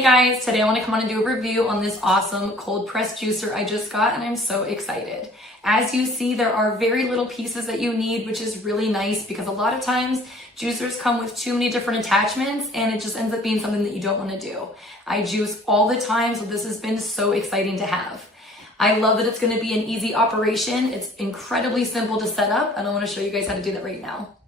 Hey guys, today I want to come on and do a review on this awesome cold press juicer I just got, and I'm so excited. As you see, there are very little pieces that you need, which is really nice because a lot of times juicers come with too many different attachments and it just ends up being something that you don't want to do. I juice all the time, so this has been so exciting to have. I love that it's going to be an easy operation. It's incredibly simple to set up, and I want to show you guys how to do that right now.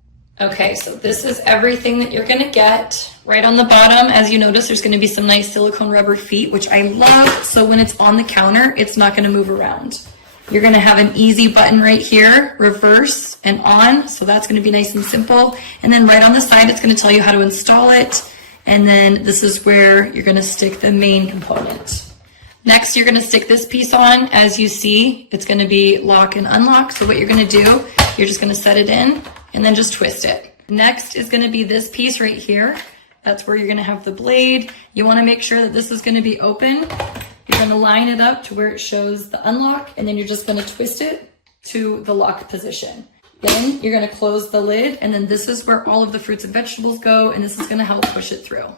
Okay, so this is everything that you're gonna get. Right on the bottom, as you notice, there's gonna be some nice silicone rubber feet, which I love, so when it's on the counter, it's not gonna move around. You're gonna have an easy button right here, reverse and on, so that's gonna be nice and simple. And then right on the side, it's gonna tell you how to install it. And then this is where you're gonna stick the main component. Next, you're gonna stick this piece on. As you see, it's gonna be lock and unlock. So what you're gonna do, you're just gonna set it in and then just twist it. Next is gonna be this piece right here. That's where you're gonna have the blade. You wanna make sure that this is gonna be open. You're gonna line it up to where it shows the unlock, and then you're just gonna twist it to the lock position. Then you're gonna close the lid, and then this is where all of the fruits and vegetables go, and this is gonna help push it through.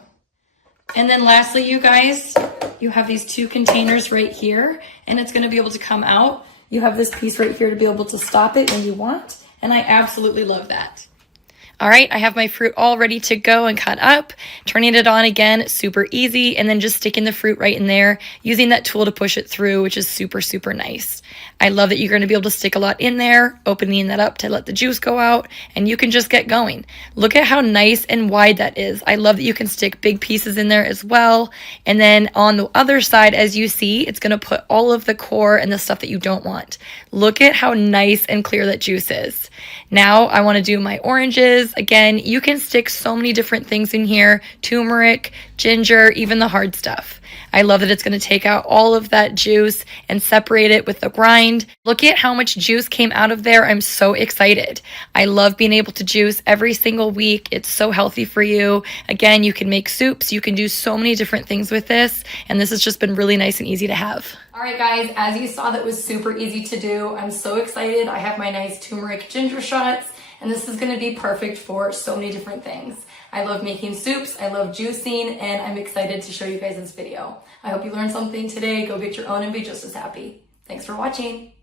And then lastly, you guys, you have these two containers right here, and it's gonna be able to come out. You have this piece right here to be able to stop it when you want. And I absolutely love that. All right, I have my fruit all ready to go and cut up. Turning it on again, super easy, and then just sticking the fruit right in there, using that tool to push it through, which is super, super nice. I love that you're gonna be able to stick a lot in there, opening that up to let the juice go out, and you can just get going. Look at how nice and wide that is. I love that you can stick big pieces in there as well. And then on the other side, as you see, it's gonna put all of the core and the stuff that you don't want. Look at how nice and clear that juice is. Now I wanna do my oranges. Again, you can stick so many different things in here, turmeric, ginger, even the hard stuff. I love that it's going to take out all of that juice and separate it with the grind. Look at how much juice came out of there. I'm so excited. I love being able to juice every single week. It's so healthy for you. Again, you can make soups. You can do so many different things with this, and this has just been really nice and easy to have. All right, guys, as you saw, that was super easy to do. I'm so excited. I have my nice turmeric ginger shots, and this is gonna be perfect for so many different things. I love making soups, I love juicing, and I'm excited to show you guys this video. I hope you learned something today. Go get your own and be just as happy. Thanks for watching.